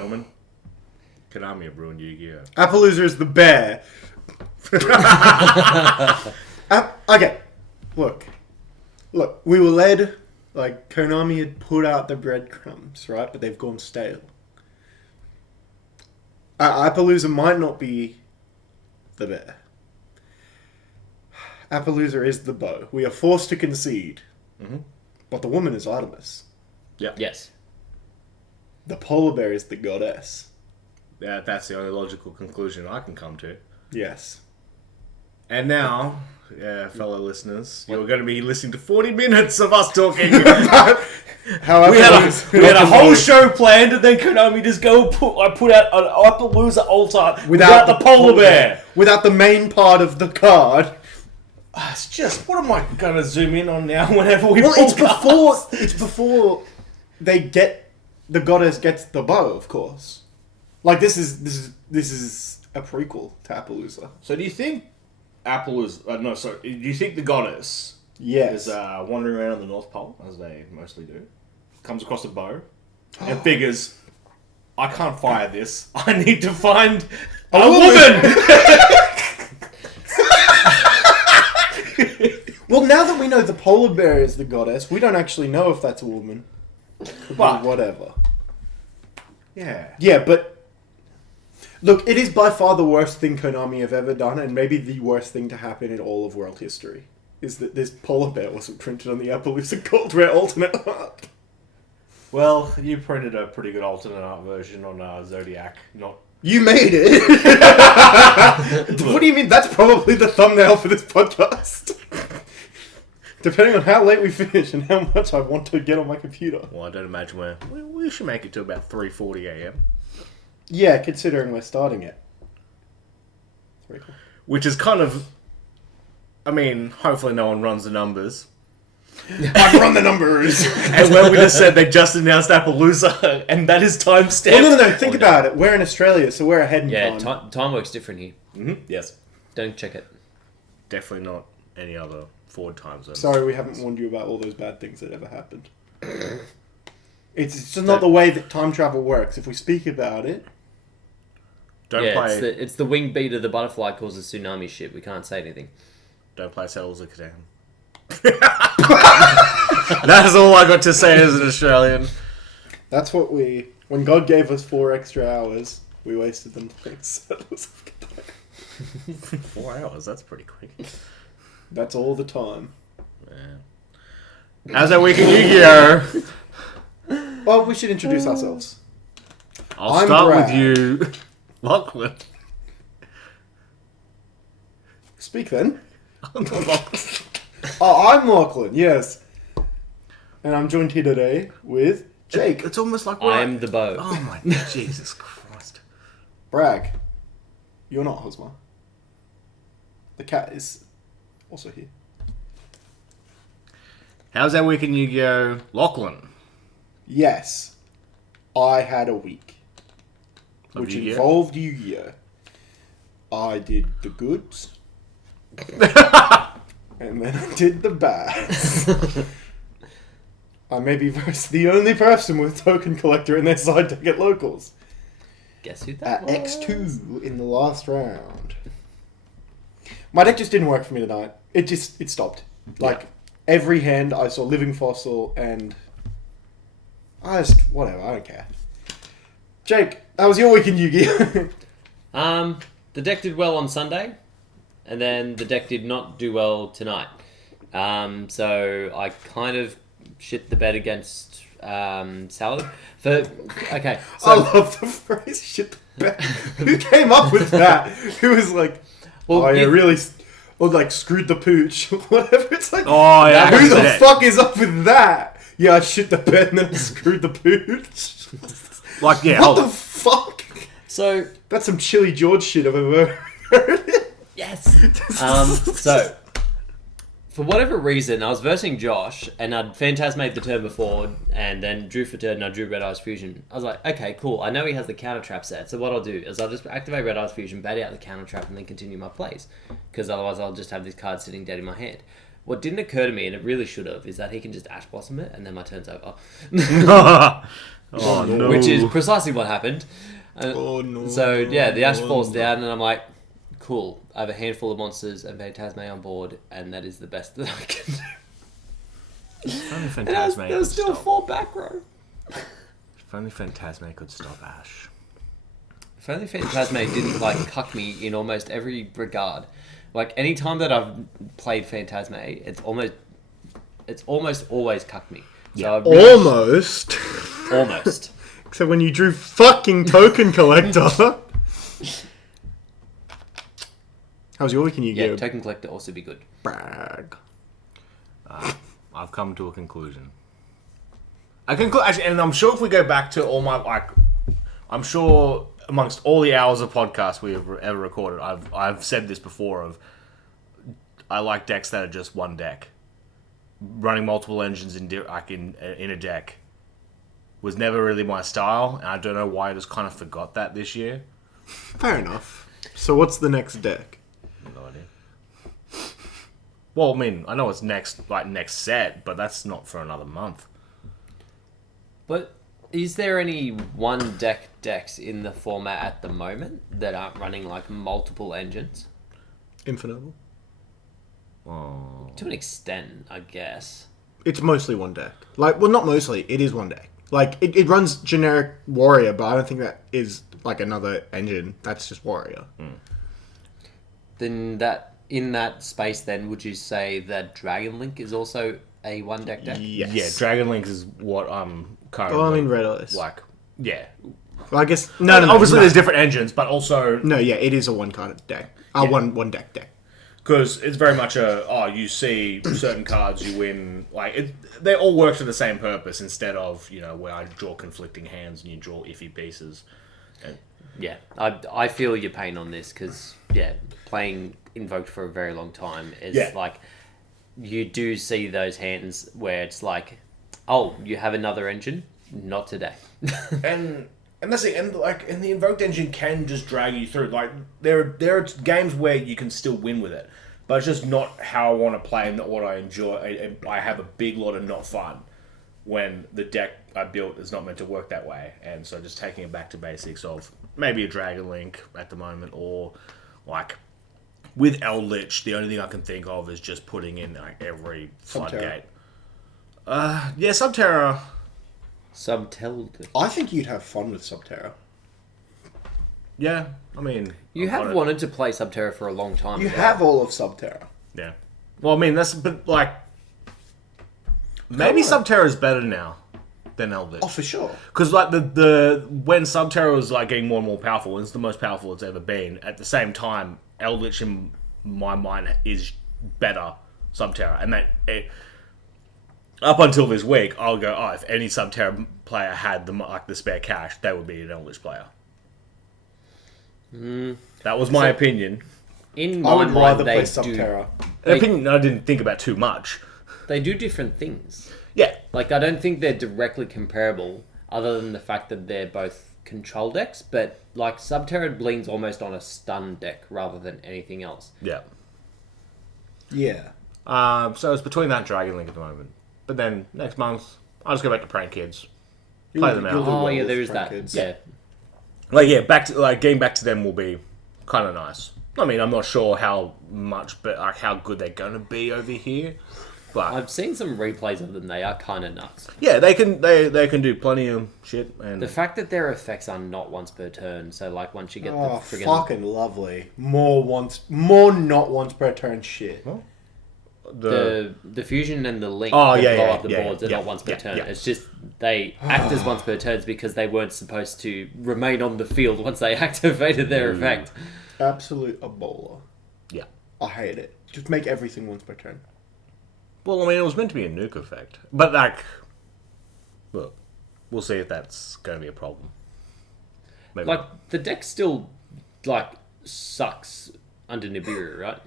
gentlemen, Konami have ruined Yu-Gi-Oh! Apollousa is the bear. Okay, look. We were led, like, Konami had put out the breadcrumbs, right? But they've gone stale. Apollousa might not be the bear. Apollousa is the bow. We are forced to concede. Mm-hmm. But the woman is Artemis. Yeah. Yes. The polar bear is the goddess. Yeah, that's the only logical conclusion I can come to. Yes. And now, fellow listeners, you're going to be listening to 40 minutes of us talking. How we had a whole show planned, and then Konami just put out an Apollousa altar without the polar bear. Without the main part of the card. It's just, what am I going to zoom in on now whenever we it's before the goddess gets the bow, of course. Like, this is a prequel to Apollousa. So do you think Apollousa, do you think the goddess Yes. is wandering around on the North Pole, as they mostly do, comes across a bow, and figures, I can't fire this, I need to find a woman! Well, now that we know the polar bear is the goddess, we don't actually know if that's a woman. But whatever. Yeah. Yeah, but look, it is by far the worst thing Konami have ever done, and maybe the worst thing to happen in all of world history, is that this polar bear wasn't printed on the Apollousa Gold Rare alternate art. Well, you printed a pretty good alternate art version on Zodiac, not... You made it! What do you mean? That's probably the thumbnail for this podcast. Depending on how late we finish and how much I want to get on my computer. Well, I don't imagine we should make it to about 3:40 a.m. Yeah, considering we're starting it. Very cool. Which is kind of... I mean, hopefully no one runs the numbers. I've run the numbers! And when we just said they just announced Apollousa, and that is timestamped. Well, no, think about it. We're in Australia, so we're ahead in time. Yeah, time works different here. Mm-hmm. Yes. Don't check it. Definitely not any other forward time zone. Sorry we haven't warned you about all those bad things that ever happened. It's just not the way that time travel works. If we speak about it... Don't play... It's the wing beat of the butterfly causes tsunami shit. We can't say anything. Don't play Settlers of Catan. That's all I got to say as an Australian. That's what we... When God gave us 4 extra hours, we wasted them playing Settlers of Catan. 4 hours, that's pretty quick. That's all the time. Yeah. How's that week in Yu-Gi-Oh? Well, we should introduce ourselves. I'll start with you, Lachlan. Speak then. Oh, I'm Lachlan, yes. And I'm joined here today with Jake. It's almost like I'm the bow. Oh my Jesus Christ. Bragg. You're not Hosmer. The cat is also here. How's that week in Yu-Gi-Oh? Lachlan. Yes. I had a week. Of Which Yu-Gi-Oh? involved Yu-Gi-Oh! I did the goods. And then I did the bads. I may be the only person with token collector in their side deck at locals. Guess who that At was? X2 in the last round. My deck just didn't work for me tonight. It stopped. Like, every hand I saw Living Fossil and... whatever, I don't care. Jake, how was your week in Yu-Gi-Oh? The deck did well on Sunday, and then the deck did not do well tonight. So I kind of shit the bed against Salad. Okay, so I love the phrase shit the bed. Who came up with that? Who was like, really... Or like, screwed the pooch. Whatever, it's like... Oh, yeah. Who the fuck is up with that? Yeah, I shit the bed and then I screwed the pooch. Like, yeah. What the fuck? So... That's some Chili George shit I've ever heard. Yes. So, for whatever reason, I was versing Josh, and I'd Phantasmade the turn before, and then drew for turn, and I drew Red Eyes Fusion. I was like, okay, cool. I know he has the counter trap set, so what I'll do is I'll just activate Red Eyes Fusion, bat out the counter trap, and then continue my plays. Because otherwise I'll just have this card sitting dead in my hand. What didn't occur to me, and it really should have, is that he can just Ash Blossom it, and then my turn's over. Oh, no. which is precisely what happened. Oh no. So yeah, the ash falls down, and I'm like, cool. I have a handful of monsters and Phantasme on board, and that is the best that I can do. If only And Phantasme there was could still stop. 4 back row. If only Phantasme could stop Ash. If only Phantasme didn't like cuck me in almost every regard. Like any time that I've played Phantasme, it's almost always cucked me. So Yeah. I really- Almost. almost. Except when you drew fucking Token Collector. How's your week in Yeah, Yu-Gi-Oh? Token Collector also be good. Brag. I've come to a conclusion. Actually, and I'm sure if we go back to all my I'm sure amongst all the hours of podcasts we have ever recorded, I've said this before. I like decks that are just one deck. Running multiple engines in a deck was never really my style, and I don't know why I just kind of forgot that this year. Fair enough. So what's the next deck? No idea. Well, I mean, I know it's next set, but that's not for another month. But is there any one decks in the format at the moment that aren't running like multiple engines? Infinite. Oh. To an extent, I guess. It's mostly one deck. Like, well, not mostly. It is one deck. Like, it runs generic Warrior, but I don't think that is, like, another engine. That's just Warrior. Then that in that space, then would you say that Dragon Link is also a one deck? Yes. Yeah, Dragon Link is what I'm currently... Well, I mean, Red Alert. Like, yeah. Well, I guess... No, Obviously, no. there's different engines, but also... No, yeah, it is a one-card deck. Yeah. One deck deck. Because it's very much you see certain cards, you win. Like, they all work for the same purpose instead of, where I draw conflicting hands and you draw iffy pieces. And, Yeah, I feel your pain on this because, yeah, playing Invoked for a very long time is like, you do see those hands where it's like, oh, you have another engine? Not today. and that's it. And the invoked engine can just drag you through. Like there are games where you can still win with it, but it's just not how I want to play and not what I enjoy. I have a big lot of not fun when the deck I built is not meant to work that way. And so just taking it back to basics of maybe a Dragon Link at the moment, or like with Eldritch, the only thing I can think of is just putting in like every floodgate. Yeah, Subterra. Subtelled. I think you'd have fun with Subterra. Yeah, I mean... You I've have got it. wanted to play Subterra for a long time. You now. have all of Subterra. Yeah. Well, I mean, but like... Maybe Subterra is better now than Eldritch. Oh, for sure. Because like when Subterra was like getting more and more powerful, it's the most powerful it's ever been. At the same time, Eldritch in my mind is better Subterra, and up until this week, I'll go, if any Subterra player had the spare cash, they would be an Eldritch player. That was my opinion. In I my would mind, rather they play do. Subterra. An opinion I didn't think about too much. They do different things. Yeah. Like, I don't think they're directly comparable, other than the fact that they're both control decks, but, like, Subterra leans almost on a stun deck rather than anything else. Yeah. Yeah. So it's between that and Dragon Link at the moment. But then, next month, I'll just go back to Prank Kids. Play them out. You'll do Oh, well yeah, with there is Prank that. Kids. Yeah. Getting back to them will be kind of nice. I mean, I'm not sure how much, but like how good they're going to be over here. But I've seen some replays of them. They are kind of nuts. yeah, they can do plenty of shit. And The fact that their effects are not once per turn, so like once you get Oh, the friggin' fucking lovely. More not once per turn shit. the fusion and the link Oh, that yeah, blow yeah, up the yeah, boards are yeah, not once per yeah, turn. yeah. It's just they act as once per turns because they weren't supposed to remain on the field once they activated their effect. Absolute Ebola. yeah. I hate it. Just make everything once per turn. Well, I mean, it was meant to be a nuke effect, but like, look, we'll see if that's going to be a problem. Maybe. Like the deck still like sucks under Nibiru, right?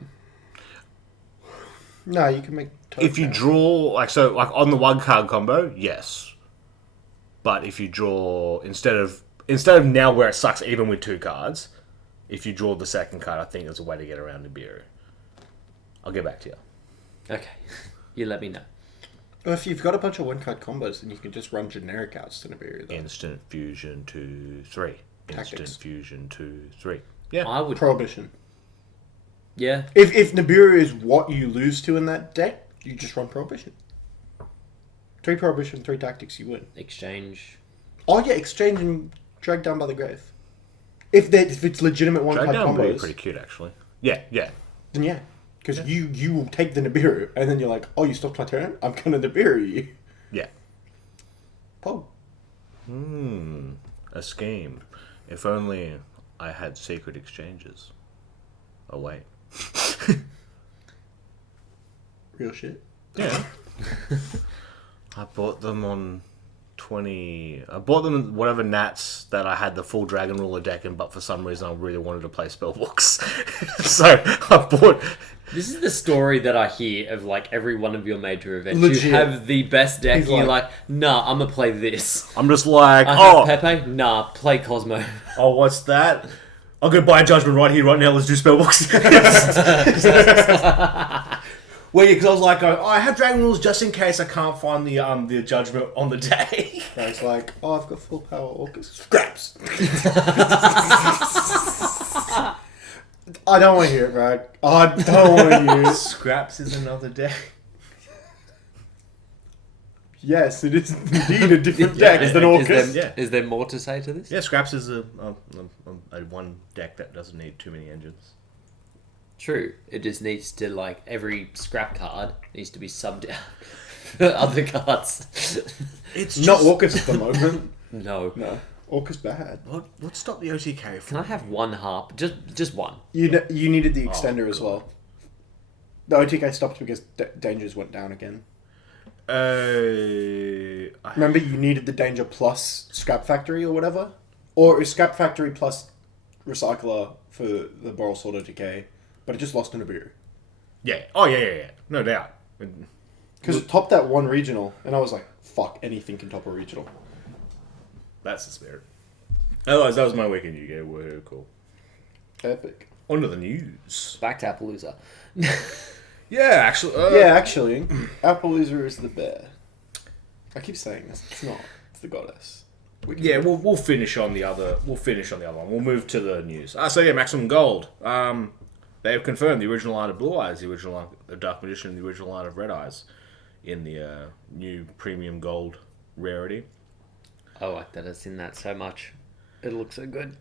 No, you can make... If you draw, on the one card combo, yes. But if you draw, instead of now where it sucks even with 2 cards, if you draw the second card, I think there's a way to get around Nibiru. I'll get back to you. Okay, you let me know. Well, if you've got a bunch of one-card combos, then you can just run generic outs to Nibiru, though. Instant fusion 2/3. Instant Tactics. fusion 2/3. Yeah. I would. Prohibition. Yeah. If Nibiru is what you lose to in that deck, you just run Prohibition. 3 Prohibition, 3 Tactics, you win. Exchange. Oh yeah, exchange and drag down by the grave. If it's legitimate one Drag card down would be combos, pretty cute, actually. Yeah, yeah. then yeah. Because you will take the Nibiru, and then you're like, oh, you stopped my turn? I'm gonna Nibiru you. Yeah. Oh. A scheme. If only I had secret exchanges. Oh, wait. Real shit. Yeah. I bought them on 20... I bought them whatever Nats that I had the full Dragon Ruler deck in, but for some reason I really wanted to play Spellbooks. So I bought... This is the story that I hear of like every one of your major events. Legit. You have the best deck, He's and you're like- like, nah, I'm gonna play this. I'm just like, I oh, have Pepe, nah, play Cosmo. oh, what's that? I'll go buy a Judgment right here, right now. Let's do Spellbooks. Well, yeah, because I was like, oh, I have Dragon Rules just in case I can't find the Judgment on the day. And it's like, oh, I've got full power Orcus. Scraps! I don't want to hear it, Brad. I don't want to hear it. Scraps is another deck. Yes, it is indeed a different deck than Orcus. Is there more to say to this? Yeah, Scraps is a one deck that doesn't need too many engines. True. It just needs to, like, every scrap card needs to be subbed out for other cards. It's Not just... Orcus at the moment. No. No. Orcus bad. What stopped the OTK from... Can I have one harp? Just one. You needed the extender as God. well. The OTK stopped because dangers went down again. Remember, you needed the danger plus scrap factory or whatever? Or is scrap factory plus recycler for the Boral Sword OTK, but it just lost to Nibiru. Yeah. Oh, yeah. No doubt. Because it topped that one regional, and I was like, fuck, anything can top a regional. That's the spirit. Otherwise, that was my weekend. You go, whoa, cool. Epic. On to the news. Back to Apollousa. Yeah, actually. Actually, Apollousa is the bear. I keep saying this. It's not. It's the goddess. Yeah, we'll finish on the other. We'll finish on the other one. We'll move to the news. So yeah, Maximum Gold. They have confirmed the original art of Blue Eyes, the original art of Dark Magician, and the original art of Red Eyes in the new Premium Gold rarity. I like that it's in that so much. It looks so good.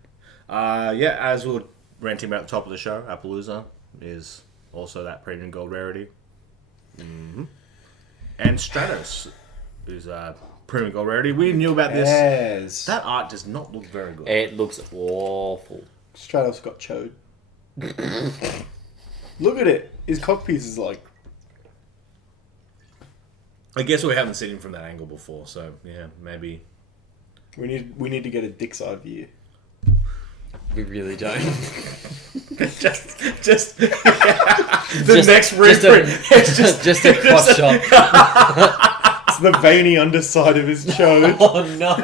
Yeah, as we were ranting about at the top of the show, Apollousa is also that Premium Gold rarity. Mm-hmm. And Stratos is Premium Gold rarity. We knew about this. Yes. That art does not look very good. It looks awful. Stratos got chode. Look at it. His cockpiece is like... I guess we haven't seen him from that angle before, so yeah, maybe... We need to get a dick's eye view. We really don't. just the next reprint. Just a cross shot. It's the veiny underside of his chode. Oh no.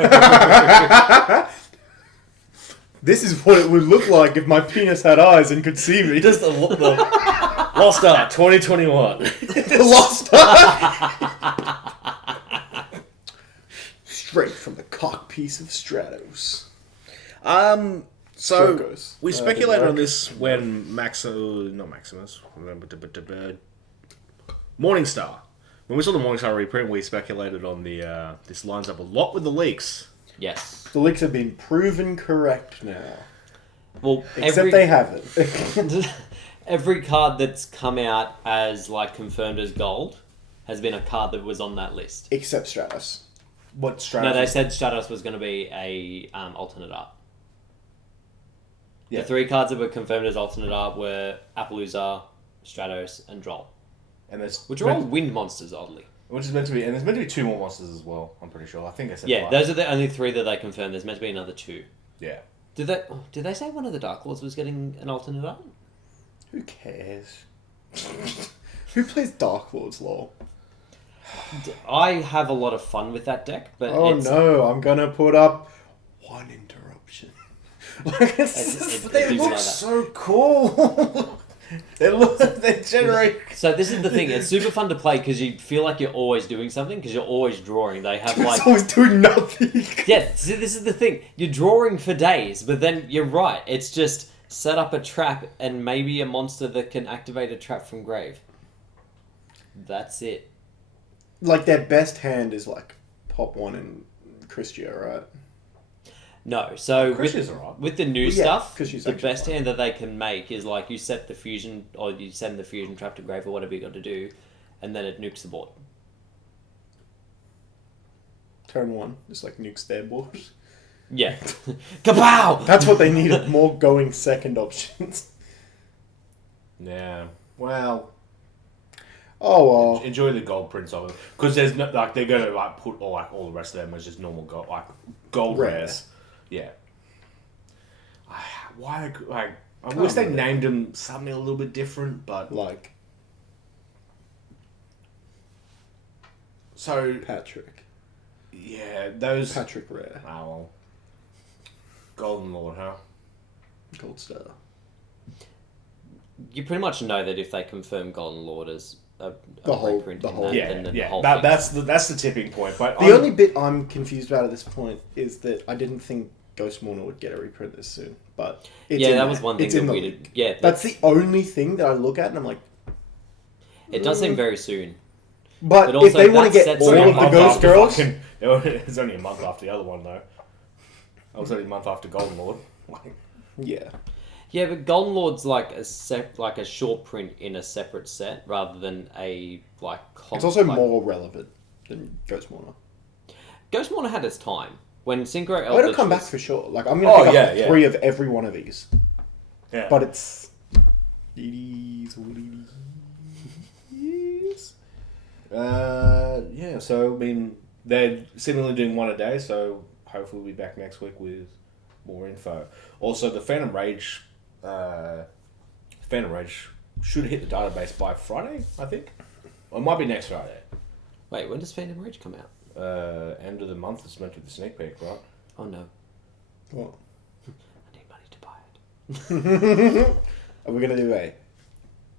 This is what it would look like if my penis had eyes and could see me. Just the Lost Art 2021. The Lost Art. Straight from the cockpiece of Stratos. So Chocos. we speculated on this when Morningstar. When we saw the Morningstar reprint, we speculated on the this lines up a lot with the leaks. Yes. The leaks have been proven correct now. Well, Except they haven't. every card that's come out as like confirmed as gold has been a card that was on that list. Except Stratos. What Stratos? No, they said Stratos was going to be a alternate art. Yeah. The 3 cards that were confirmed as alternate art were Apollousa, Stratos, and Droll. And there's Which are all wind monsters, oddly. which is meant to be, and there's meant to be 2 more monsters as well. I'm pretty sure. I think I said. Yeah, 5. those are the only 3 that they confirmed. There's meant to be another 2. Yeah. Did they say one of the Dark Lords was getting an alternate art? Who cares? Who plays Dark Lord's lore? I have a lot of fun with that deck, but Oh no, I'm gonna put up one interruption. But they Things look like that. so cool. They generate. So this is the thing. It's super fun to play because you feel like you're always doing something because you're always drawing. They have like It's always doing nothing. yeah. See, this is the thing. You're drawing for days, but then you're right. It's just set up a trap and maybe a monster that can activate a trap from grave. That's it. Like their best hand is like Pop 1 and Christia, right? No, so Christian's alright. with the new Well, yeah, stuff, 'cause she's the actually best fine. hand that they can make is like you set the fusion or you send the fusion trap to grave or whatever you got to do, and then it nukes the board. Turn 1, just like nukes their board. Yeah, kapow! That's what they needed, more going second options. Yeah. Well, Oh, well. enjoy the gold prints of it because there's no like they're gonna like put all the rest of them as just normal gold gold Rare. rares. Yeah. Why? Like, I wish they named them something a little bit different, but Like so Patrick. yeah, those. Patrick Rare. Oh, well. Golden Lord, huh? Gold Star. You pretty much know that if they confirm Golden Lord as a The whole- reprint the in whole- that, Yeah, then the yeah. whole That, thing. that's the tipping point. But The only bit I'm confused about at this point is that I didn't think Ghost Mourner would get a reprint this soon, but it's Yeah, in that there. was one thing It's that in the we league. did. Yeah, That's the only thing that I look at and I'm like, it does seem very soon. but But if also they want that to get sets all up of a the month Ghost Girls, It's only a month after the other one, though. I was only a month after Golden Lord. Like, yeah. Yeah, but Golden Lord's like a short print in a separate set rather than a like. It's also like, more relevant than Ghost Mourner. Ghost Mourner had its time when Synchro Oh, it'll Eldritch come back was- for sure. Like I'm gonna pick up yeah. 3 of every one of these, yeah. but it's it is what it is. Yeah, so, I mean, they're seemingly doing one a day, so hopefully we'll be back next week with more info. Also, the Phantom Rage should hit the database by Friday, I think. Or it might be next Friday. Wait, when does Phantom Rage come out? End of the month is meant to be the sneak peek, right? Oh no, What? I need money to buy it. Are we gonna do a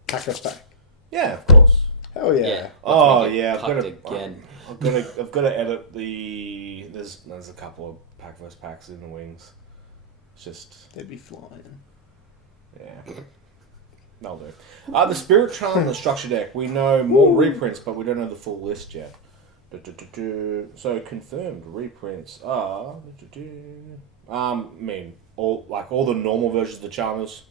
pack pack? Yeah, of course. Hell yeah! Yeah. Oh Watch me get yeah, cucked again. I've got to edit the. There's a couple of pack versus packs in the wings. It's just They'd be flying. yeah. That'll do. The Spirit Charm and the Structure Deck. We know more reprints, but we don't know the full list yet. So confirmed reprints are. I mean, all the normal versions of the Charmers.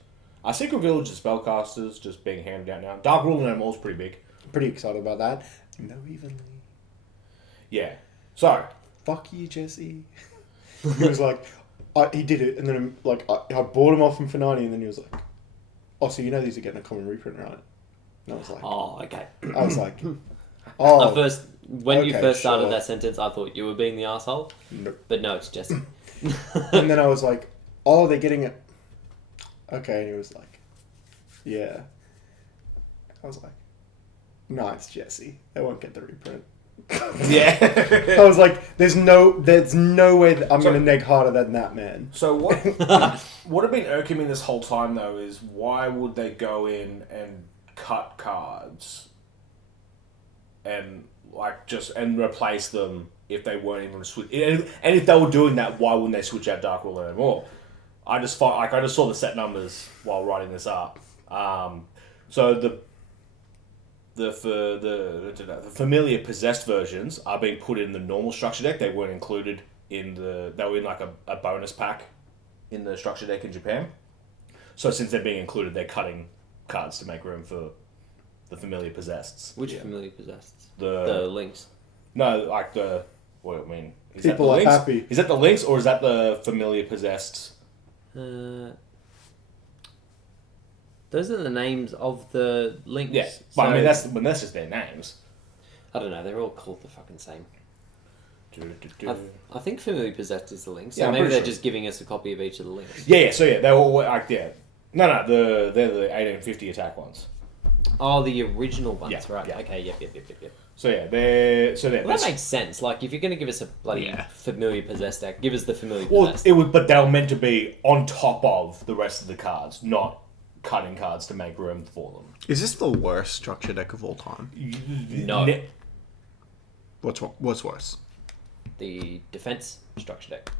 Secret Village, the Spellcasters, just being handed out now. Dark Rule and Animals pretty big. Pretty excited about that. No evenly. Yeah. So Fuck you, Jesse. He was like, he did it, and then I bought him off him for 90, and then he was like, oh, so you know these are getting a common reprint, right? And I was like, Oh, okay. I was like, oh, When you okay, first started sure. that sentence, I thought you were being the asshole, no. but no, it's Jesse. And then I was like, oh, they're getting it. Okay, and he was like, yeah. I was like, no, it's Jesse. They won't get the reprint. yeah. I was like, there's no way that I'm gonna neg harder than that man. So what have been irking me this whole time though is why would they go in and cut cards and and replace them if they weren't even switch, and if they were doing that, why wouldn't they switch out Dark Ruler anymore? I just saw the set numbers while writing this up. So the familiar possessed versions are being put in the normal structure deck. They weren't included in they were in like a bonus pack in the structure deck in Japan. So since they're being included, they're cutting cards to make room for the familiar possessed. Which familiar possessed? The The links. No, like the what I mean. Is People that are the links? happy. Is that the links or is that the familiar possessed? Those are the names of the links. Yeah, but I mean So- that's just their names. I don't know. They're all called the fucking same. Yeah, I think familiar possessed is the link. So Yeah, I'm maybe pretty they're sure. just giving us a copy of each of the links. yeah. So yeah, they were all like yeah. No, they're the 1850 attack ones. Oh, the original ones, Yeah, right? yeah. Okay, yep. So yeah, they're Well, that makes sense. Like, if you're going to give us a bloody Yeah. familiar possessed deck, give us the familiar well, possessed. it was, but they were meant to be on top of the rest of the cards, not cutting cards to make room for them. Is this the worst structure deck of all time? No. What's worse? The defense structure deck.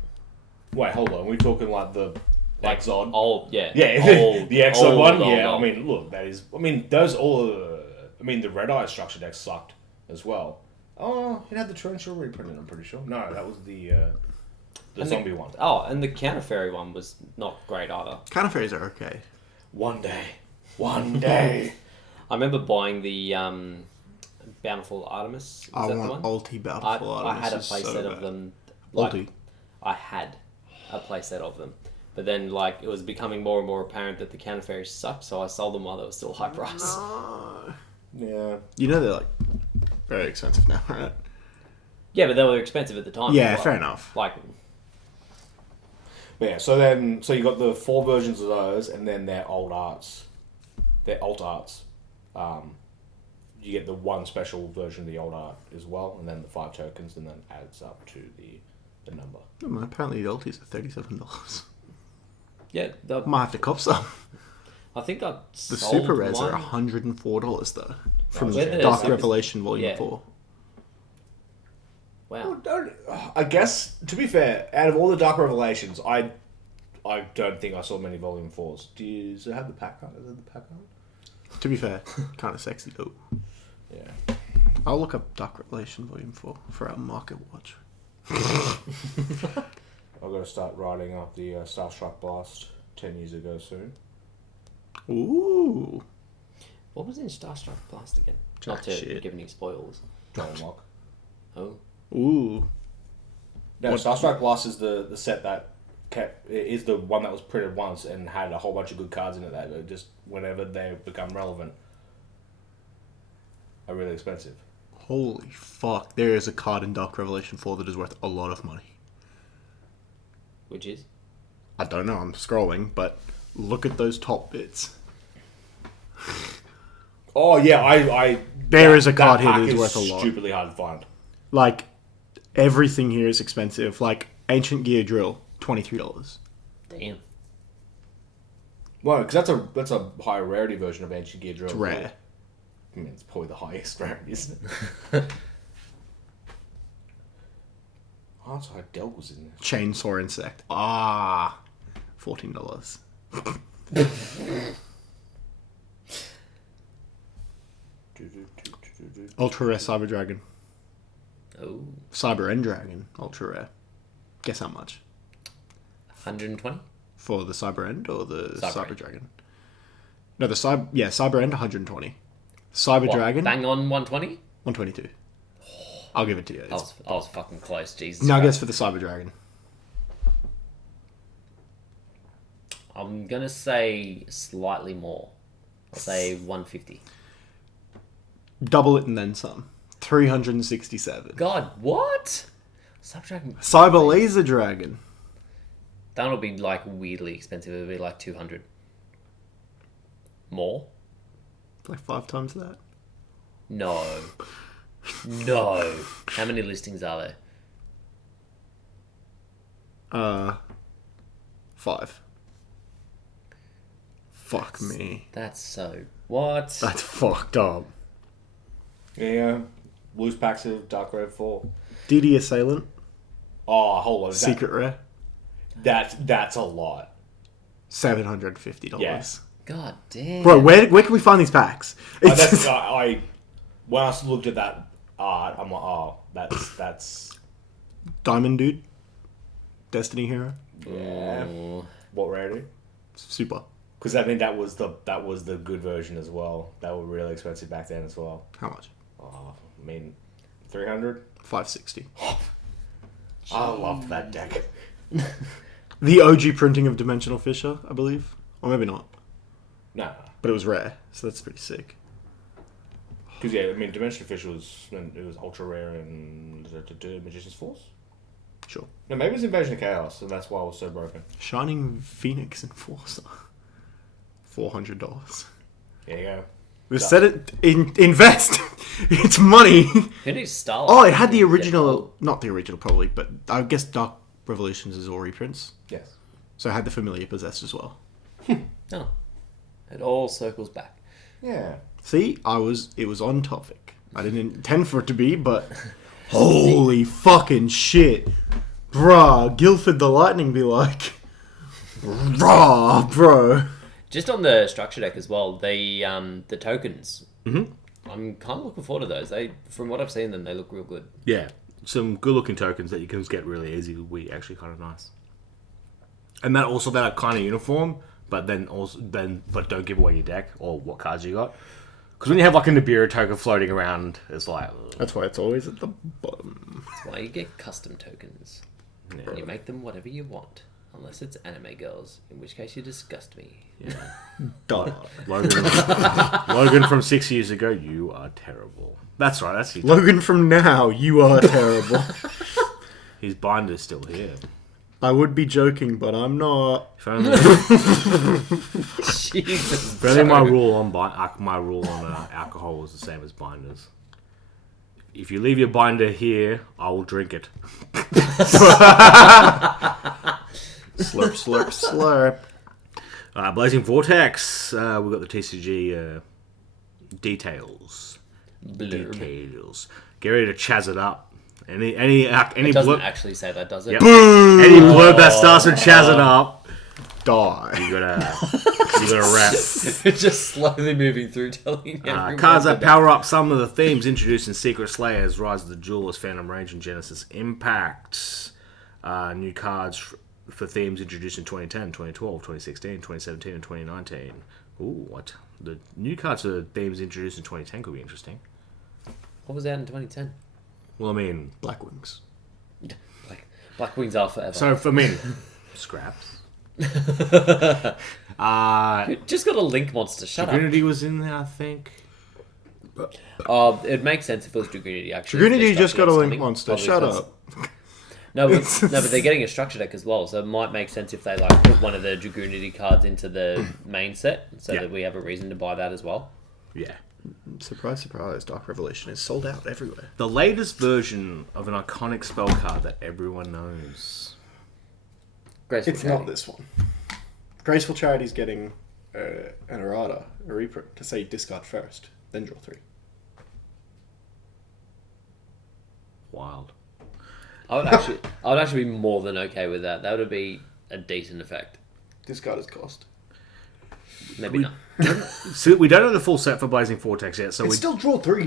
Wait, hold on. We're talking like the Exod. Old, yeah. Yeah, Old, the Exod old, one. old, Yeah, old. I mean, look, that is. I mean, those all. I mean, the Red Eye structure deck sucked as well. Oh, it had the torrential reprint in it, I'm pretty sure. No, that was the zombie one. Oh, and the Counter Fairy one was not great either. Counter fairies are okay. One day. I remember buying the Bountiful Artemis. Is I that the want one? ulti Bountiful I Artemis. had a is playset so of bad. them. Ulti. I had a playset of them. But then, like, it was becoming more and more apparent that the Counter Fairies sucked, so I sold them while they were still high price. Yeah. You know they're like very expensive now, right? Yeah, but they were expensive at the time. Yeah, as well. fair enough. Like, But yeah, so you got the 4 versions of those, and then their old arts. Their alt arts. You get the 1 special version of the old art as well, and then the 5 tokens, and then adds up to the number. Apparently the ultis are $37. yeah, Might have to cop some. I think I The sold super rares mine. are $104 though. From Where the Dark super- Revelation Volume yeah. 4. Wow. I guess, to be fair, out of all the Dark Revelations, I don't think I saw many Volume 4s. Does it have the pack art? Is it the pack art? To be fair, kind of sexy though. Yeah. I'll look up Dark Revelation Volume 4 for our market watch. I've got to start writing up the Starstruck Blast 10 years ago soon. Ooh. What was in Starstruck Blast again? Jack Not to shit. give any spoilers. John Lock. Oh. Ooh. No, What- Starstruck Blast is the set that is the one that was printed once and had a whole bunch of good cards in it that are just, whenever they become relevant, are really expensive. Holy fuck. There is a card in Dark Revelation 4 that is worth a lot of money. Which is? I don't know, I'm scrolling, but look at those top bits. Oh yeah, I There is a that card here pack that is worth a lot. Stupidly hard to find. Like, everything here is expensive. Like, Ancient Gear Drill, $23. Damn. Well, because that's a high rarity version of Ancient Gear Drill. It's rare. I mean, it's probably the highest rarity, isn't it? Oh, so Del was in there. Chainsaw Insect. Ah. $14. Ultra Rare Cyber Dragon. Oh. Cyber End Dragon. Ultra Rare. Guess how much? 120? For the Cyber End or the Cyber Cyber End. Dragon? No, the Cyber End 120. Cyber What, Dragon Bang on 120? 122. I'll give it to you. I was fucking close, Jesus. Now Christ. guess for the Cyber Dragon. I'm gonna say slightly more. I'll say 150. Double it and then some. 367. God, what? Subtract. Cyber Laser Dragon. That'll be like weirdly expensive. It'll be like 200. More? Like 5 times that. No. No. How many listings are there? 5. Fuck me. That's so. What? That's fucked up. Yeah, loose packs of Dark Red 4. DD Assailant. Oh, hold on. Secret Rare. That's a lot. $750. Yeah. God damn. Bro, where can we find these packs? It's When I looked at that art, I'm like, oh, that's Diamond Dude. Destiny Hero. yeah. Ooh. What rarity? Super. Because I think that was the good version as well. They were really expensive back then as well. How much? Oh, I mean, 300. $560. I love that deck. The OG printing of Dimensional Fisher, I believe. Or maybe not. No, But it was rare, so that's pretty sick. because yeah, I mean, Dimension Fish was ultra rare in Magician's Force. Sure. No, maybe it was Invasion of Chaos, and that's why it was so broken. Shining Phoenix Enforcer. $400. There you go. We said it. Invest. It's money. Who needs Star? Oh, it had the original. Not the original, probably, but I guess Dark Revolutions is all reprints. Yes. So it had the Familiar Possessed as well. Oh. It all circles back. Yeah. See, it was on topic. I didn't intend for it to be, but holy fucking shit. Bruh, Guildford the Lightning be like, raw, bro. Just on the structure deck as well, the tokens. Mm-hmm. I'm kind of looking forward to those. From what I've seen them, they look real good. Yeah. Some good-looking tokens that you can get really easy will be actually kind of nice. And that are kind of uniform, but but don't give away your deck or what cards you got. Because when you have like a Nibiru token floating around, it's like... That's why it's always at the bottom. That's why you get custom tokens. Yeah. And you make them whatever you want. Unless it's anime girls, in which case you disgust me. Yeah. Dot. Logan from 6 years ago, you are terrible. That's right, that's his... Logan from now, you are terrible. His binder's still here. I would be joking, but I'm not. If only, Jesus. if only my rule on alcohol was the same as binders. If you leave your binder here, I will drink it. Slurp, slurp, slurp. Blazing Vortex. We've got the TCG details. Blurb. Details. Get ready to chaz it up. Any It doesn't blurb, actually say that, does it? yep. Any blurb that starts with chaz it up, Die. you gotta rap. Just slowly moving through, telling everyone. Cards that power up some of the themes introduced in Secret Slayers, Rise of the Duelist, Phantom Rage, and Genesis Impact. New cards for themes introduced in 2010, 2012, 2016, 2017, and 2019. Ooh, what? The new cards for themes introduced in 2010 could be interesting. What was out in 2010? Well, I mean... Black Wings. Black Wings are forever. So, for me... scraps. Just got a link monster, shut up. Dragoonity was in there, I think. It makes sense if it was Dragoonity, actually. Dragoonity Their just got a structure link deck's monster. coming, Shut probably up. because- No, but they're getting a structure deck as well, so it might make sense if they put one of the Dragoonity cards into the main set, so that we have a reason to buy that as well. Yeah. Surprise, surprise. Dark Revelation is sold out everywhere. The latest version of an iconic spell card that everyone knows. Graceful It's Charity. not this one. Graceful Charity's getting an errata, a reprint, to say discard first, then draw 3. Wild. I would actually be more than okay with that. That would be a decent effect. Discard is cost. Maybe not. So we don't have the full set for Blazing Vortex yet, so It's still draw 3.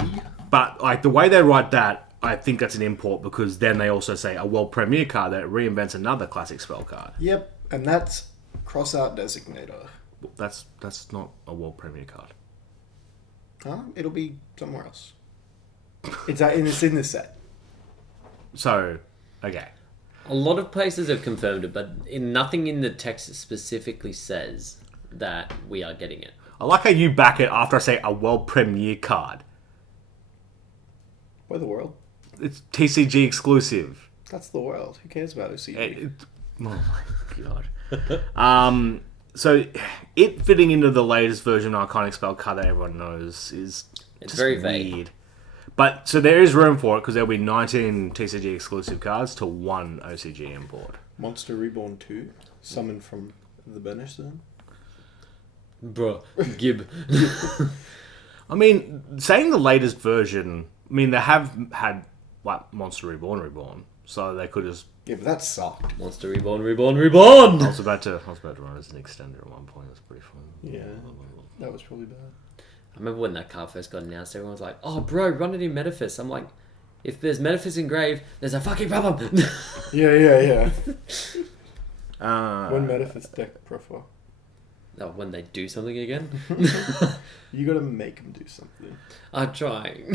but like the way they write that, I think that's an import because then they also say a World Premier card that reinvents another classic spell card. Yep, and that's Cross Out Designator. That's not a World Premier card. It'll be somewhere else. It's in this set. So, okay. A lot of places have confirmed it, but nothing in the text specifically says that we are getting it. I like how you back it after I say a World Premier card. Why the world? It's TCG exclusive. That's the world. Who cares about OCG? Oh my god. So it fitting into the latest version of Iconic Spell card that everyone knows is It's just very vague. weird. But so there is room for it because there'll be 19 TCG exclusive cards to 1 OCG import. Monster Reborn 2, summoned from the Banish Zone. Bruh. Gib. I mean, saying the latest version, I mean, they have had like Monster Reborn, so they could just. Yeah, but that sucked. Monster Reborn! I was about to run as an extender at one point. It was pretty fun. Yeah, that was probably bad. I remember when that card first got announced, everyone was like, oh, bro, run it in Metaphys. I'm like, if there's Metaphys engraved, there's a fucking problem. Yeah. Uh, When Metaphys deck profile. Oh, when they do something again? You gotta make them do something. I'm trying.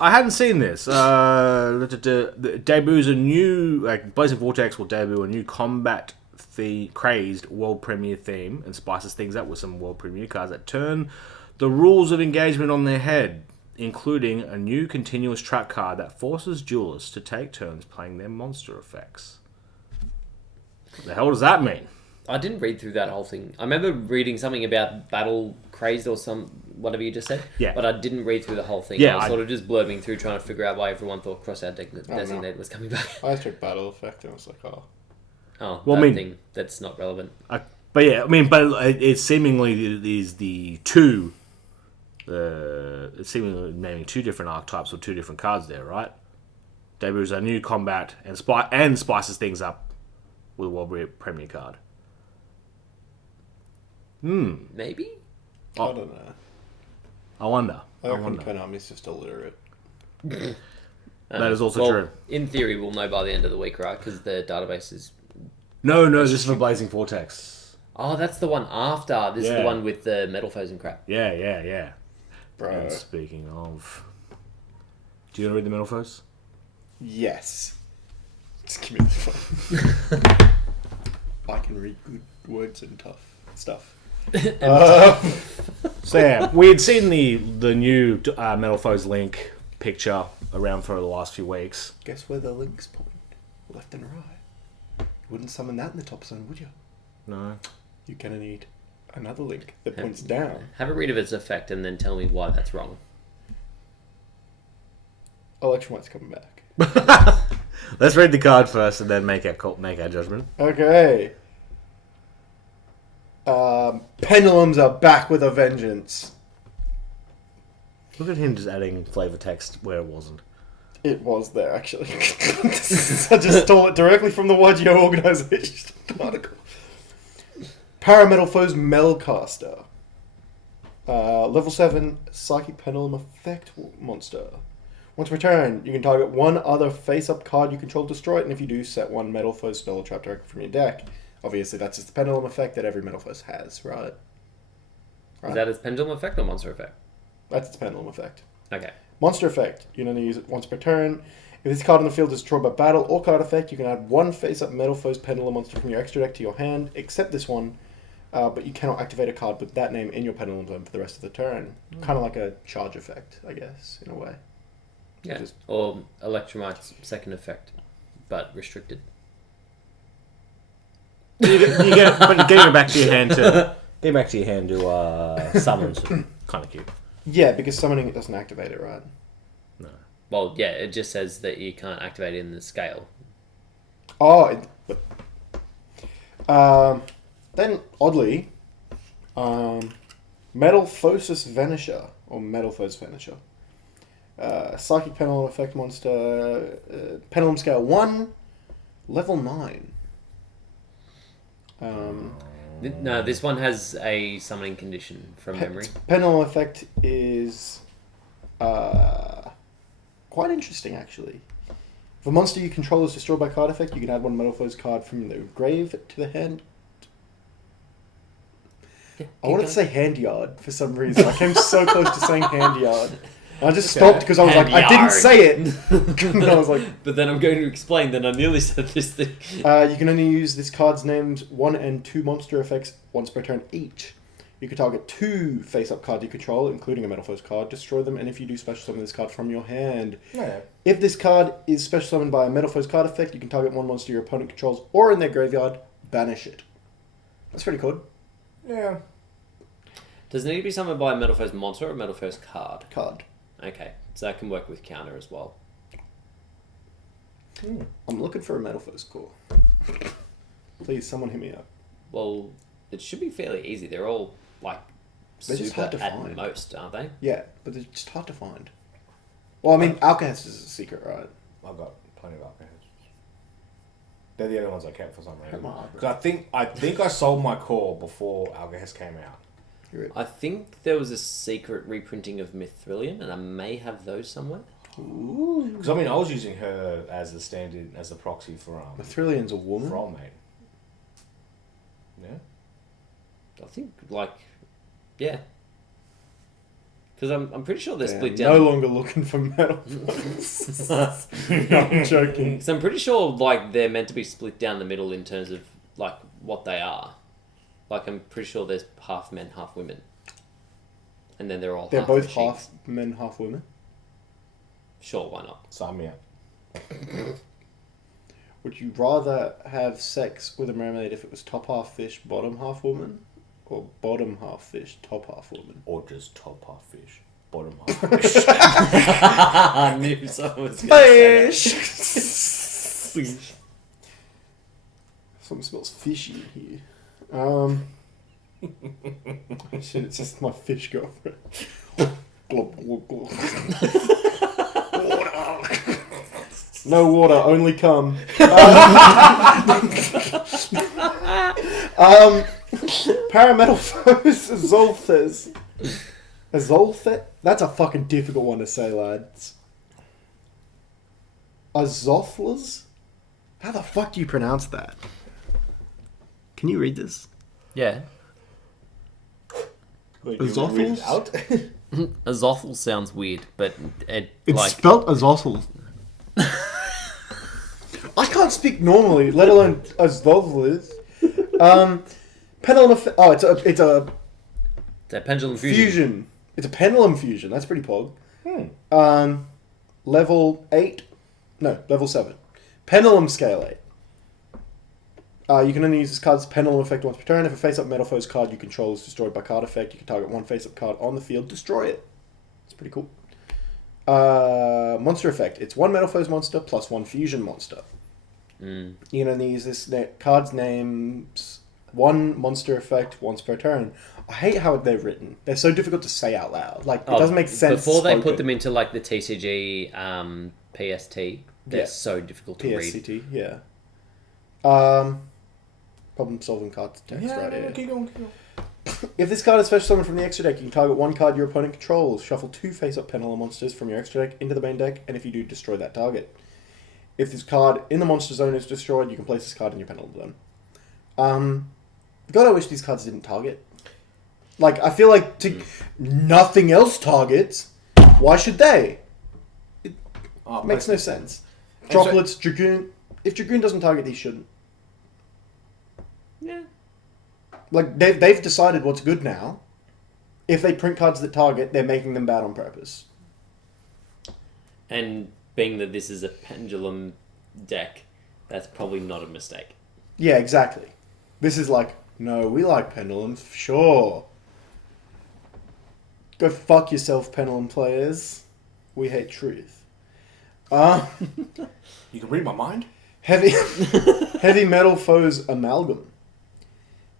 I hadn't seen this. Debuts a new Blazing Vortex will debut a new combat crazed world premiere theme and spices things up with some world premiere cards that turn the rules of engagement on their head, including a new continuous track card that forces duelists to take turns playing their monster effects. What the hell does that mean? I didn't read through that whole thing. I remember reading something about battle crazed or whatever you just said. Yeah. But I didn't read through the whole thing. Yeah, I was I- sort of just blurbing through trying to figure out why everyone thought Crossout Designated was coming back. I took Battle Effect and I was like, oh. Oh, Well, that I mean- thing that's not relevant. But yeah, I mean, but it's seemingly these the two. It's seemingly naming two different archetypes or two different cards there, right? Debuts a new combat and spices things up with a World Premier card. Maybe? I don't know. I wonder. I reckon Konami's just illiterate. That is also true. In theory, we'll know by the end of the week, right? Because the database is... No, this is for Blazing Vortex. Oh, that's the one after. This is the one with the metal foes and crap. Yeah. Bro. And speaking of... Do you want to read the metal foes? Yes. Just give me the phone. I can read good words and tough stuff. So yeah, we had seen the new Metal Foes Link picture around for the last few weeks. Guess where the links point? Left and right. You wouldn't summon that in the top zone, would you? No. You're gonna need another link that points down. Have a read of its effect and then tell me why that's wrong. Election White's coming back. Let's read the card first and then make our judgment. Okay. Pendulums are back with a vengeance. Look at him just adding flavor text where it wasn't. It was there, actually. I just stole it directly from the YGO organization article. Parametal Foes Melcaster. Level 7 Psychic Pendulum Effect monster. Once per turn, you can target one other face-up card you control, destroy it, and if you do, set one Metal Foes spell or trap directly from your deck. Obviously, that's just the pendulum effect that every Metal Foes has, right? Is that its pendulum effect or monster effect? That's its pendulum effect. Okay. Monster effect. You can only use it once per turn. If this card on the field is destroyed by battle or card effect, you can add one face-up Metal Foes pendulum monster from your extra deck to your hand, except this one, but you cannot activate a card with that name in your pendulum zone for the rest of the turn. Kind of like a charge effect, I guess, in a way. Yeah. Or Electromite's second effect, but restricted. But getting it back to your hand to summons, kind of cute. Yeah, because summoning it doesn't activate it, right? No. Well, yeah, it just says that you can't activate it in the scale. Oh, then oddly, Metal Phosis Vanisher or Metal Foes Vanisher, Psychic Pendulum Effect monster, Pendulum Scale 1, level 9. No, this one has a summoning condition from memory. Pendulum Effect is quite interesting, actually. If a monster you control is destroyed by card effect, you can add one Metal Foes card from the grave to the hand. Yeah, I wanted to say hand yard for some reason. I came so close to saying hand yard. I just stopped because I was Hand like, I didn't yard. say it. And I was like, But then I'm going to explain that I nearly said this thing. you can only use this card's names 1 and 2 monster effects once per turn each. You can target 2 face-up cards you control, including a Metal Foes card, destroy them, and if you do special summon this card from your hand. Yeah. If this card is special summoned by a Metal Foes card effect, you can target one monster your opponent controls or in their graveyard, banish it. That's pretty cool. Yeah. Does it need to be summoned by a Metal Foes monster or a Metal Foes card? Card. Okay, so that can work with counter as well. I'm looking for a Metal Foes core. Please, someone hit me up. Well, it should be fairly easy. They're all, like, They're just super hard to at find. most, aren't they? Yeah, but they're just hard to find. Well, I mean, Alcahest is a secret, right? I've got plenty of alcohol. They're the only ones I kept for some reason. Come on. Because I think I sold my core before Alcahest came out. I think there was a secret reprinting of Mithrilium, and I may have those somewhere. Ooh. Because I mean, I was using her as the standard, as the proxy for Mathrillian's a woman. for Old Mate. Yeah. I think, like, yeah. Because I'm pretty sure they're Damn, split down. no longer looking for Metal Foes. No, I'm joking. Because I'm pretty sure, like, they're meant to be split down the middle in terms of, like, what they are. Like, I'm pretty sure there's half men, half women. And then they're all They're half both machines. half men, half women. Sure, why not? Sign me up. Would you rather have sex with a mermaid if it was top half fish, bottom half woman? Or bottom half fish, top half woman? Or just top half fish, bottom half fish. I knew someone was going to say Fish! Something smells fishy in here. Shit, it's just my fish girlfriend. Glub, glub, glub. Water. No water, only cum. Parametalphos Azolthes. Azolthes? That's a fucking difficult one to say, lads. Azothlers? How the fuck do you pronounce that? Can you read this? Yeah. Wait, do you want to read it out? Azothel sounds weird, but it's It's spelt Azothel. I can't speak normally, let alone Azothlers. Pendulum effect. Oh, it's a pendulum fusion. It's a pendulum fusion. That's pretty pog. Level 8. No, level 7. Pendulum scale 8. You can only use this card's pendulum effect once per turn. If a face-up metal foe's card you control is destroyed by card effect, you can target one face-up card on the field, destroy it. It's pretty cool. Monster effect. It's one metal foe's monster plus one fusion monster. You can only use this card's names one monster effect once per turn. I hate how they're written. They're so difficult to say out loud. Like, it doesn't make sense. Before they put them into, like, the TCG PST, they're so difficult to read. PSCT, yeah. Problem-solving cards. Text, right here. Keep going. If this card is special summoned from the extra deck, you can target one card your opponent controls. Shuffle two face-up pendulum monsters from your extra deck into the main deck, and if you do, destroy that target. If this card in the monster zone is destroyed, you can place this card in your pendulum zone. God, I wish these cards didn't target. Like, I feel like nothing else targets. Why should they? It makes no sense. Droplets, Dragoon. If Dragoon doesn't target, these shouldn't. Yeah. Like, they've decided what's good now. If they print cards that target, they're making them bad on purpose. And being that this is a pendulum deck, that's probably not a mistake. Yeah, exactly. This is like, no, we like pendulums, sure. Go fuck yourself, pendulum players. We hate truth. You can read my mind? Heavy Metal Foes Amalgam.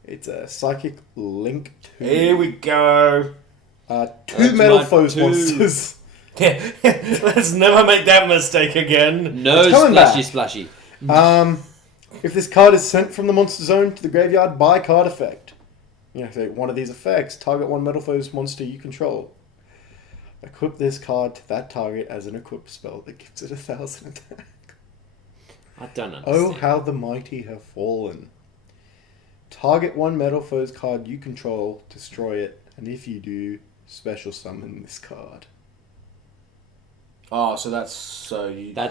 It's a psychic link to... Here we go. Two Metal Foes monsters. Yeah, let's never make that mistake again. No splashy. If this card is sent from the monster zone to the graveyard by card effect, you know, so one of these effects, target one Metal Foes monster you control. Equip this card to that target as an equip spell that gives it 1,000 attack. I don't understand. Oh, how the mighty have fallen. Target one Metal Foes card you control, destroy it, and if you do, special summon this card. Oh, so that's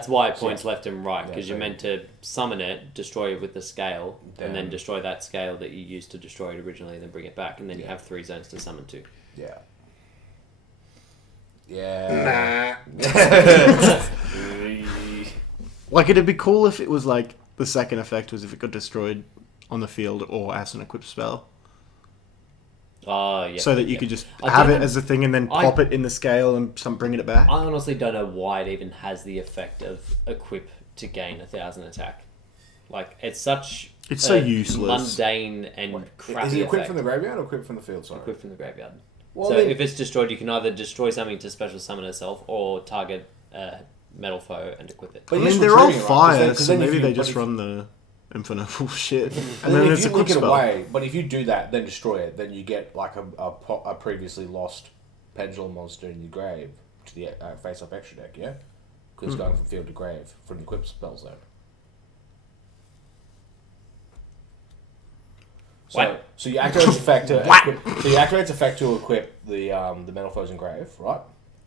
why it points left and right, because Yeah, you're meant to summon it, destroy it with the scale, and then Then- destroy that scale that you used to destroy it originally, and then bring it back, and then you have 3 zones to summon to. Yeah. Yeah. Like, it'd be cool if it was like, the second effect was if it got destroyed on the field or as an equip spell. Oh, yeah. So that you could just I have don't it as a thing and then pop it in the scale and bringing it back. I honestly don't know why it even has the effect of equip to gain 1,000 attack. Like, it's such... It's so useless. Mundane and crappy Is it equipped effect. from the graveyard or equipped from the field? Sorry. Equipped from the graveyard. Well, so then- if it's destroyed, you can either destroy something to special summon itself or target a metal foe and equip it. I But mean, they're all fire, so maybe they just run the infinite bullshit. And then if you link it away, but if you do that, then destroy it, then you get like a previously lost pendulum monster in your grave to the face-up extra deck, yeah? Because it's going from field to grave from the equipped spell zone. What? So you activate its effect to equip, so you activate its effect to equip the metal foes in grave, right?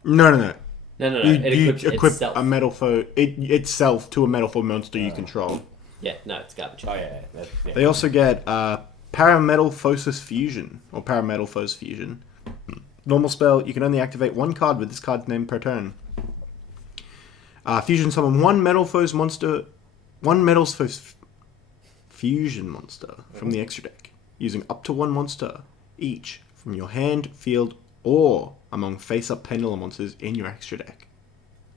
No. No. You It equip itself. a metal foe itself to a metal foe monster you control. Yeah, no, it's garbage. Oh yeah. They also get Parametalphosis Fusion, or Parametalphos Fusion. Normal spell, you can only activate one card with this card's name per turn. Fusion summon one Metal's Foes Fusion monster from the extra deck, using up to one monster each from your hand, field, or among face-up pendulum monsters in your extra deck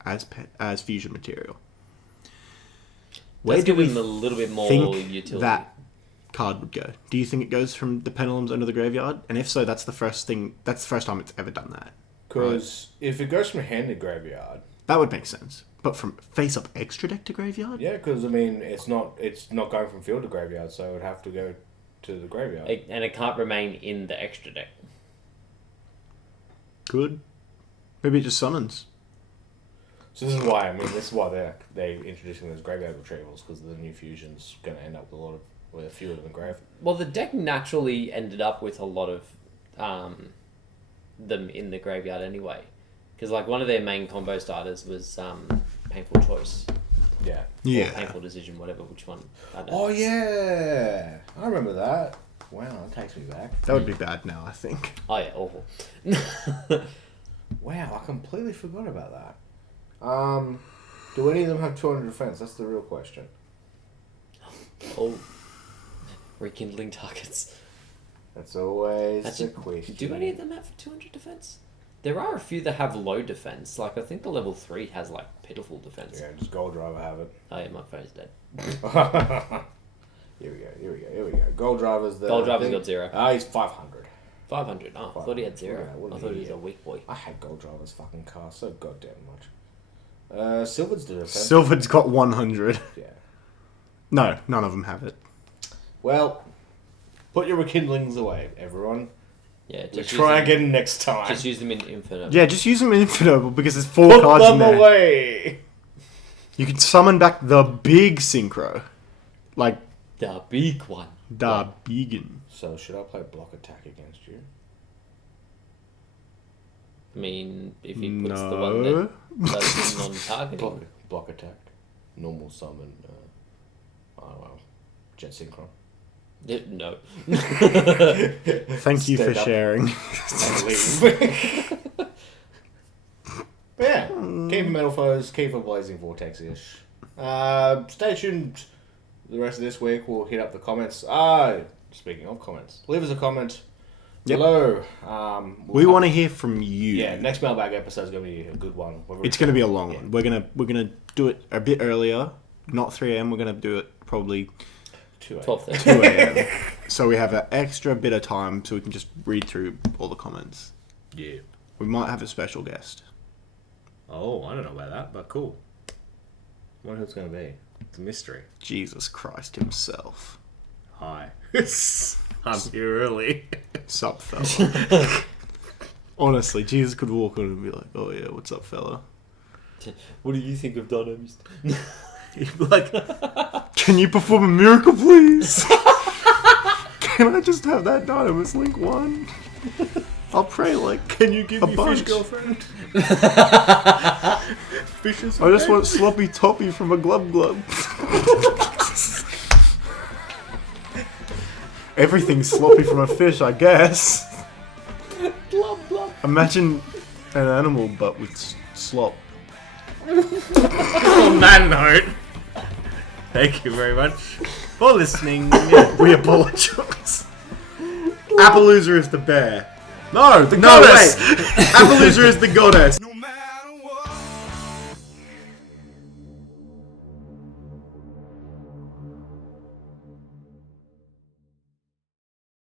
as fusion material. Let's give them a little bit more think utility. that card would go? Do you think it goes from the pendulums under the graveyard? And if so, that's the first time it's ever done that. Because if it goes from hand to graveyard, That would make sense. But from face up extra deck to graveyard? yeah, because I mean it's not going from field to graveyard, so it would have to go to the graveyard. And it can't remain in the extra deck. Good. Maybe it just summons. So this is why they're introducing those graveyard retrievals, because the new fusion's going to end up with a few of them in the grave. Well, the deck naturally ended up with a lot of them in the graveyard anyway. Because like one of their main combo starters was Painful Choice. Yeah. Or Painful Decision, whatever, which one. I don't know. Oh yeah, I remember that. Wow, that takes me back. That would be bad now, I think. Oh yeah, awful. Wow, I completely forgot about that. Do any of them have 200 defense? That's the real question. Oh, rekindling targets. That's always Actually, the question. do any of them have 200 defense? There are a few that have low defense. Like I think the level 3 has like pitiful defense. Yeah, just Gold Driver have it. Oh yeah, my phone's dead. Here we go. Gold Driver's the... Gold Driver's got 0. He's 500. 500. Oh, I thought he had 0. Yeah, what I an thought he was idiot. a weak boy. I hate Gold Driver's fucking car so goddamn much. Silver's the defense. Silver's got 100. Yeah. No, none of them have it. Well, put your rekindlings away, everyone. Yeah, We'll just try use them, again next time. Just use them in Infinite. Yeah, just use them in Infinite because there's 4 Put cards them in there. away! You can summon back the big synchro. Like, The big one. the biggin. So, should I play Block Attack against you? I mean, if he puts the one No. that does non-targeting. Block Attack. Normal summon. I don't know. Jet Synchron. No. Thank you for Stand up. sharing. And leave. But yeah, keep Metal Foes, keep a Blazing Vortex-ish. Stay tuned the rest of this week. We'll hit up the comments. Speaking of comments, leave us a comment Yep. below. We want to hear from you. Yeah, next mailbag episode is going to be a good one. It's going to be a long Yeah. one. We're gonna do it a bit earlier, not 3 a.m. We're going to do it probably 12:30. 2 a.m. So we have an extra bit of time so we can just read through all the comments. Yeah. We might have a special guest. Oh, I don't know about that, but cool. I wonder who it's going to be. It's a mystery. Jesus Christ himself. Hi. I'm here early. Sup, fella. Honestly, Jesus could walk on and be like, oh yeah, what's up, fella? What do you think of Dynamist? He'd be like, Can you perform a miracle, please? Can I just have that Dynamis Link 1? I'll pray like can you give a me a bunch. fish girlfriend? Fishes. I just want sloppy toppy from a glub glub. Everything's sloppy from a fish, I guess. Glub, glub. Imagine an animal but with slop. On that note, thank you very much for listening. We apologize. Apollousa is the bear. No, the No, goddess. wait. Apollousa is the goddess.